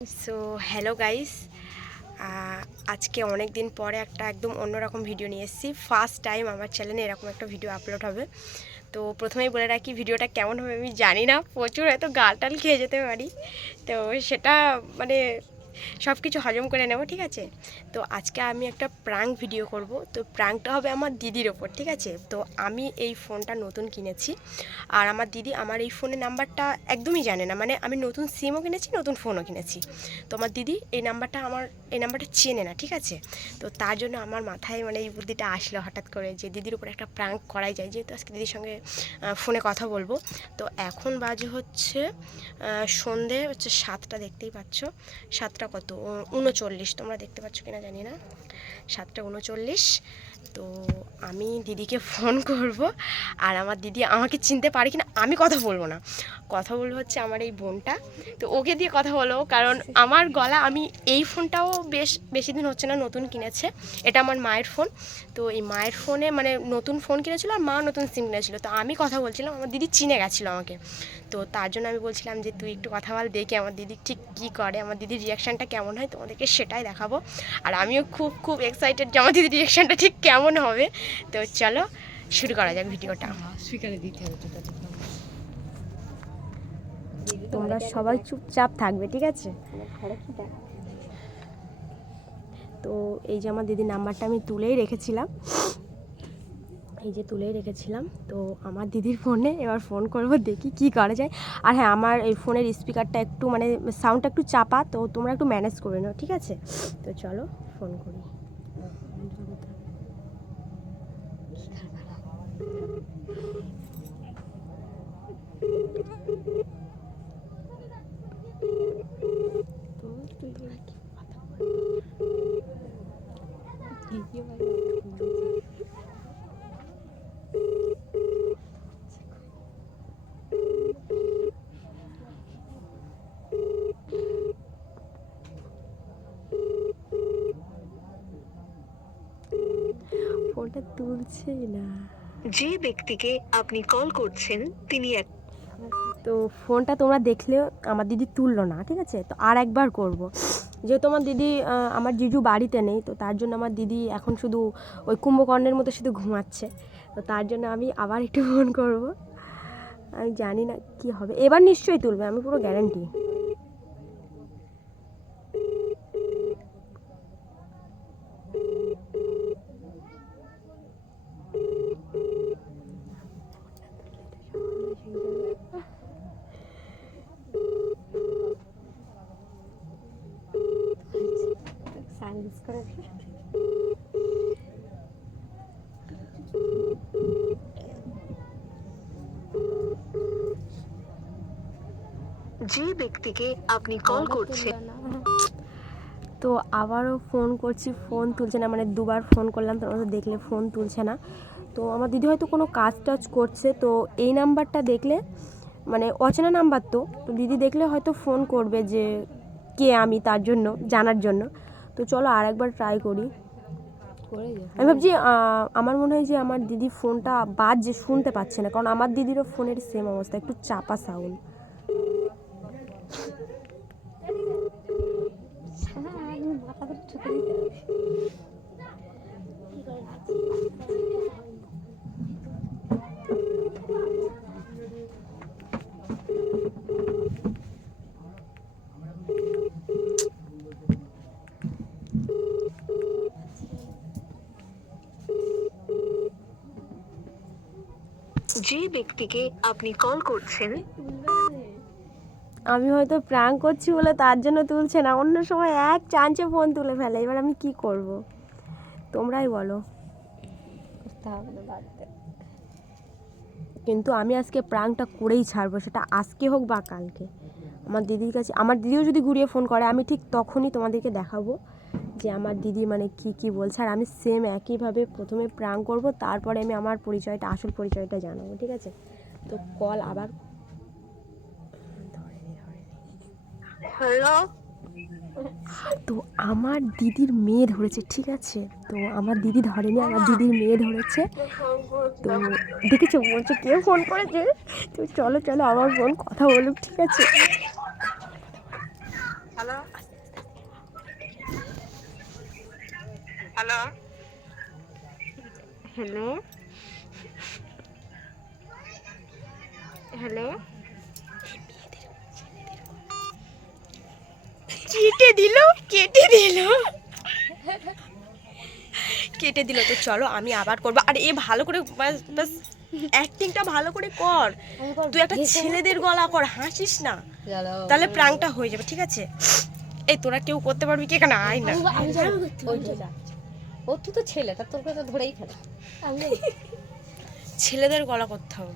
So hello guys, আজকে অনেক দিন পরে একটা একদম অন্যরকম ভিডিও নিয়ে এসেছি। ফার্স্ট টাইম আমার চ্যানেলে এরকম একটা ভিডিও আপলোড হবে। তো প্রথমেই বলে রাখি, ভিডিওটা কেমন হবে আমি জানি না, প্রচুর হয়তো গালটাল খেয়ে যেতে পারি। তো সেটা মানে সব কিছু হজম করে নেব, ঠিক আছে। তো আজকে আমি একটা প্রাঙ্ক ভিডিও করব। তো প্রাঙ্কটা হবে আমার দিদির ওপর, ঠিক আছে। তো আমি এই ফোনটা নতুন কিনেছি, আর আমার দিদি আমার এই ফোনের নাম্বারটা একদমই জানে না। মানে আমি নতুন সিমও কিনেছি, নতুন ফোনও কিনেছি। তো আমার দিদি এই নাম্বারটা চেনে না, ঠিক আছে। তো তার জন্য আমার মাথায় মানে এই বুদ্ধিটা আসলো হঠাৎ করে, যে দিদির উপর একটা প্রাঙ্ক করাই যায়, যেহেতু আজকে দিদির সঙ্গে ফোনে কথা বলবো। তো এখন বাজে হচ্ছে সন্ধে হচ্ছে 7টা, দেখতেই পাচ্ছ। 7টা কত 39, তোমরা দেখতে পাচ্ছ কিনা জানি না, 7টা 39। তো আমি দিদিকে ফোন করব, আর আমার দিদি আমাকে চিনতে পারে কিনা আমি কথা বলবো না, কথা বলবো হচ্ছে আমার এই বোনটা। তো ওকে দিয়ে কথা বলো, কারণ আমার গলা, আমি এই ফোনটাও বেশি দিন হচ্ছে না নতুন কিনেছে। এটা আমার মায়ের ফোন। তো এই মায়ের ফোনে মানে নতুন ফোন কিনেছিল, আর মা নতুন সিম কিনেছিল। তো আমি কথা বলছিলাম, আমার দিদি চিনে গেছিলো আমাকে। তো তার জন্য আমি বলছিলাম যে তুই একটু কথা বল, দেখি আমার দিদি ঠিক কী করে, আমার দিদির রিয়াকশানটা কেমন হয়, তোমাদেরকে সেটাই দেখাবো। আর আমিও খুব খুব এক্সাইটেড যে আমার দিদির রিয়াকশানটা ঠিক কেমন হবে। তো চলো শুরু করা যাক ভিডিওটা। তোমরা সবাই চুপচাপ থাকবে, ঠিক আছে। তো এই যে আমার দিদির নাম্বারটা আমি তুলেই রেখেছিলাম, তো আমার দিদির ফোনে এবার ফোন করব, দেখি কি করা যায়। আর হ্যাঁ, আমার এই ফোনের স্পিকারটা একটু মানে সাউন্ডটা একটু চাপা, তো তোমরা একটু ম্যানেজ করে নাও, ঠিক আছে। তো চলো ফোন করি। ফোনটা তুলছেই না। যে ব্যক্তিকে আপনি কল করছেন তিনি তো ফোনটা তোমরা দেখলেও আমার দিদি তুললো না, ঠিক আছে। তো আর একবার করব, যেহেতু আমার দিদি আমার জিজু বাড়িতে নেই, তো তার জন্য আমার দিদি এখন শুধু ওই কুম্ভকর্ণের মতো শুধু ঘুমাচ্ছে। তো তার জন্য আমি আবার একটু ফোন করব। আমি জানি না কি হবে, এবার নিশ্চয়ই তুলবে, আমি পুরো গ্যারান্টি। যে ব্যক্তিকে আপনি কল করছেন তো আবারও ফোন করছি, ফোন তুলছে না। মানে দুবার ফোন করলাম, তোমরা তো দেখলে ফোন তুলছে না। তো আমার দিদি হয়তো কোনো কাজ টাজ করছে। তো এই নাম্বারটা দেখলে মানে অচেনা নাম্বার, তো দিদি দেখলে হয়তো ফোন করবে যে কে আমি, তার জন্য জানার জন্য। তো চলো আর একবার ট্রাই করি। আমি ভাবছি আমার মনে হয় যে আমার দিদি ফোনটা বাজছে, শুনতে পাচ্ছে না, কারণ আমার দিদিরও ফোনের সেম অবস্থা, একটু চাপা সাউন্ড। যে ব্যক্তিকে আপনি কল করছেন আমি হয়তো প্র্যাঙ্ক করছি বলে তার জন্য তুলছে না, অন্য সময় এক চান্সে ফোন তুলে ফেলে। এবার আমি কি করব, তোমরাই বলো। কিন্তু আমি আজকে প্র্যাঙ্কটা করেই ছাড়বো, সেটা আজকে হোক বা কালকে। আমার দিদির কাছে, আমার দিদিও যদি ঘুরিয়ে ফোন করে, আমি ঠিক তখনই তোমাদেরকে দেখাবো যে আমার দিদি মানে কি বলছে। আর আমি সেম একইভাবে প্রথমে প্র্যাঙ্ক করব, তারপরে আমি আমার পরিচয়টা, আসল পরিচয়টা জানাবো, ঠিক আছে। তো কল আবার। হ্যালো তো আমার দিদির মেয়ে ধরেছে, ঠিক আছে। তো আমার দিদি ধরেনি, আমার দিদির মেয়ে ধরেছে। তো দেখেছো, বলছে কে ফোন করেছে। তো চলো চলো আমার বোন কথা বলুক, ঠিক আছে। হ্যালো হ্যালো হ্যালো হ্যালো, কেটে দিল তো চলো আমি আবার করবো। আর এ ভালো করে বাস অ্যাক্টিংটা ভালো করে কর, তুই একটা ছেলেদের গলা কর, হাসিস না, তাহলে প্রাংটা হয়ে যাবে, ঠিক আছে? এই তোরা কেউ করতে পারবি কি এখানে? আয় না, ও তুই তো ছেলে, তা তোর কথা ধরেই ফেলে। ছেলেদের গলা করতে হবে।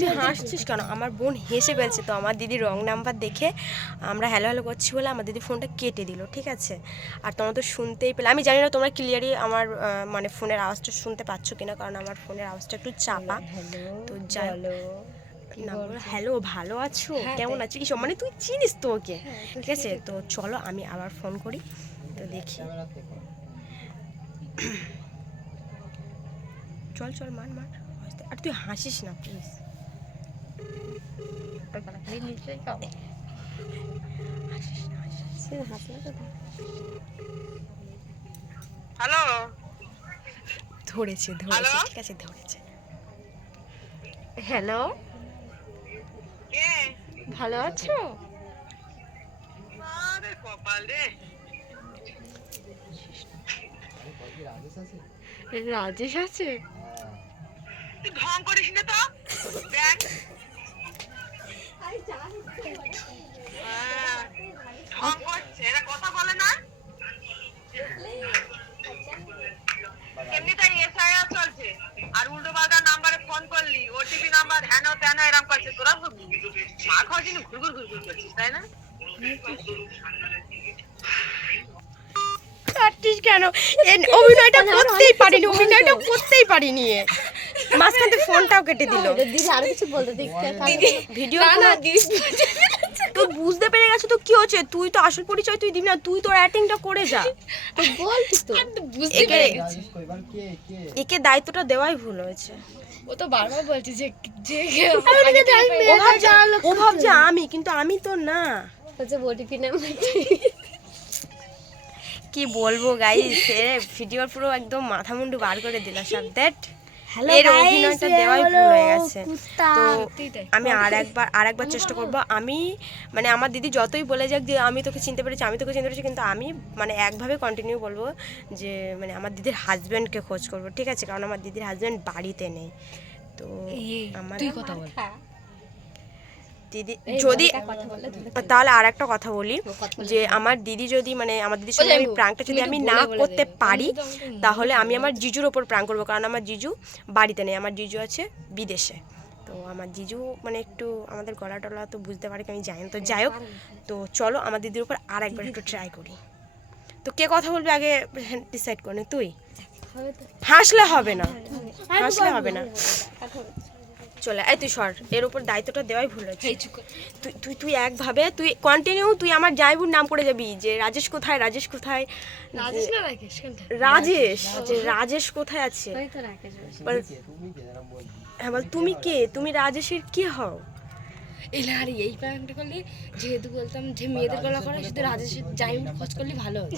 তুই হাসছিস কেন? আমার বোন হেসে ফেলছে, তো আমার দিদি রং নাম্বার দেখে আমরা হ্যালো হ্যালো করছি বলে আমার দিদি ফোনটা কেটে দিল, ঠিক আছে? আর তোমরা তো শুনতেই পেলে, আমি জানি না তোমরা ক্লিয়ারই আমার মানে ফোনের আওয়াজটা শুনতে পাচ্ছ কিনা, কারণ আমার ফোনের আওয়াজটা একটু চাপা। তো যাই না, হ্যালো, ভালো আছো, কেমন আছো, কি সব মানে তুই চিনিস তো ওকে, ঠিক আছে? তো চলো আমি আবার ফোন করি, তো দেখি। চল চল, মার মার, আর তুই হাসিস না প্লিজ। হ্যালো ধরেছে হ্যালো? ঠিক আছে, ধরেছে। হ্যালো, কে? ভালো আছো? আরে কপাল রে, রাজেশ আছে? তুই ঢং করিস না তো, দেখ। হ্যাঁ, ঢং করছে, এরা কথা বলে না। এমনিতেই এসআইআর চলছে, আর উল্টো পাল্টা নাম্বারে ফোন করলি, ওটিপি নাম্বার হেন তেন এরকম করছে, তোরা মা খাওয়ার জন্য ঘুরঘুর ঘুরঘুর করছিস, তাই না? কাটিস কেন? অভিনয়টা করতেই পারিনি এ। মাঝখান থেকে ফোনটাও কেটে দিল। দিদি আরো কিছু বলতে দেখতে ভিডিও তো বুঝতে পেরে গেছো তো কি হচ্ছে, তুই তো আসল পরিচয় তুই দিবি না, তুই তোর অ্যাক্টিংটা করে যা। তো বলছিস তো একে দায়িত্বটা দেওয়াই ভুল হয়েছে। ও তো বারবার বলছে যে ও ভাবছে আমি, কিন্তু আমি তো না। হচ্ছে ওটিপি নাম্বার। কি বলবো গাইস, ভিডিওর পুরো একদম মাথা মুন্ডু বার করে দিল সব। দ্যাট এর অভিনয়টা দেওয়াই ভুল হয়ে গেছে। তো আমি আরেকবার চেষ্টা করব। আমি মানে আমার দিদি যতই বলে যাক যে আমি তোকে চিনতে পেরেছি, কিন্তু আমি মানে একভাবে কন্টিনিউ বলবো যে মানে আমার দিদির হাজব্যান্ডকে খোঁজ করব, ঠিক আছে? কারণ আমার দিদির হাজব্যান্ড বাড়িতে নেই। তো আমার তুই কথা বল। দিদি যদি, তাহলে আর একটা কথা বলি যে আমার দিদি যদি মানে আমার দিদির সঙ্গে আমি প্রাঙ্কটা যদি আমি না করতে পারি, তাহলে আমি আমার জিজুর ওপর প্রাঙ্ক করবো, কারণ আমার জিজু বাড়িতে নেই, আমার জিজু আছে বিদেশে। তো আমার জিজু মানে একটু আমাদের গলা টলা তো বুঝতে পারে কি আমি জানি, তো যাই হোক। তো চলো আমার দিদির উপর আর একবার একটু ট্রাই করি। তো কে কথা বলবে আগে ডিসাইড করে নে। তুই হাসলে হবে না, চলে এই তুই সর, এর উপর দায়িত্বটা দেওয়াই ভুল হয়েছে। তুই একভাবে তুই কন্টিনিউ, তুই আমার জায়বুর নাম করে যাবি যে রাজেশ কোথায়, রাজেশ কোথায় আছে। হ্যাঁ বল, তুমি কে? তুমি রাজেশের কি হও? এই প্ল্যানটা করলে যেহেতু বলতাম যে মেয়েদের গলা করে, শুধু রাজেশের জাইমটা খোঁজ করলে ভালো হতো।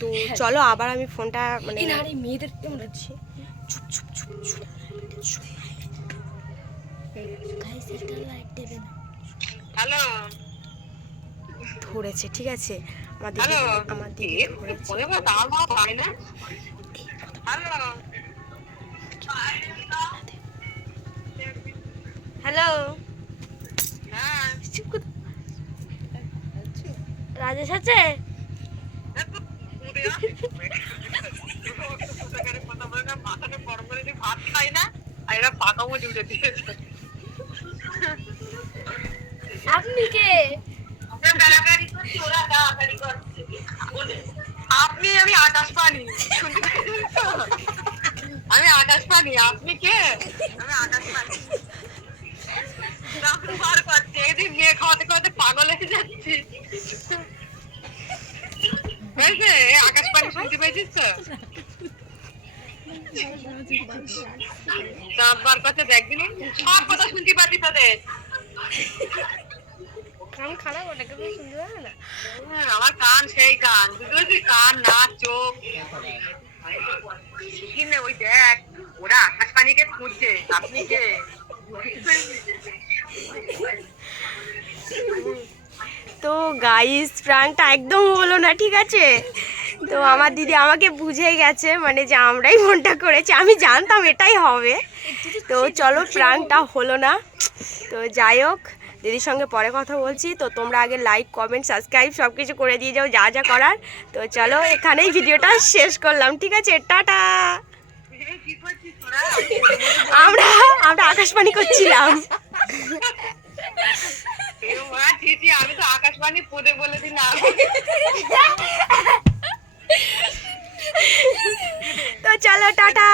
তো চলো আবার আমি ফোনটা মানে মেয়েদের কেমন আছে, চুপ চুপ চুপ চুপ হ্যালো ধরেছে, ঠিক আছে? আমার দিদি ফোনে বা দাও মা পায় না। হ্যালো হ্যালো, হ্যাঁ, রাজেশ আছে? মাথাটা গরম করে দিয়ে ভাত খাই না, আর এরা পাকামো জুড়ে দিয়েছে। আপনি কে? আমি আকাশ পানি, আপনি কে? আমি আকাশ পানি। বার করছে, এদিন মেয়ে খাওয়াতে খাওয়াতে পাগল হয়ে যাচ্ছি। হয়েছে, আকাশ পানি শুনতে পেয়েছিস তো? দাঁত বার করছে, দেখবি সব কথা শুনতে পাচ্ছি তোদের। কান খারাপ ওটাকে তো শুনতে পাবে না। আমার কান সেই কান, বুঝতে পারছিস? কান, নাক, চোখ কিনে ওই দেখ, ওরা আকাশবাণীকে খুঁজছে, আপনি কে? তো গাইস প্রাঙ্কটা একদম হলো না, ঠিক আছে? তো আমার দিদি আমাকে বুঝেই গেছে, মানে যে আমরাই ফোনটা করেছি, আমি জানতাম এটাই হবে। তো চলো প্রাঙ্কটা হলো না। তো যাই হোক, দিদির সঙ্গে পরে কথা বলছি। তো তোমরা আগে লাইক কমেন্ট সাবস্ক্রাইব সব কিছু করে দিয়ে যাও, যা যা করার। তো চলো এখানেই ভিডিওটা শেষ করলাম, ঠিক আছে? টাটা। কি করছিস তোরা? আমরা আকাশবাণী করছিলাম। আমি তো আকাশবাণী পদে বলে দিলাম। তো চলো টাটা।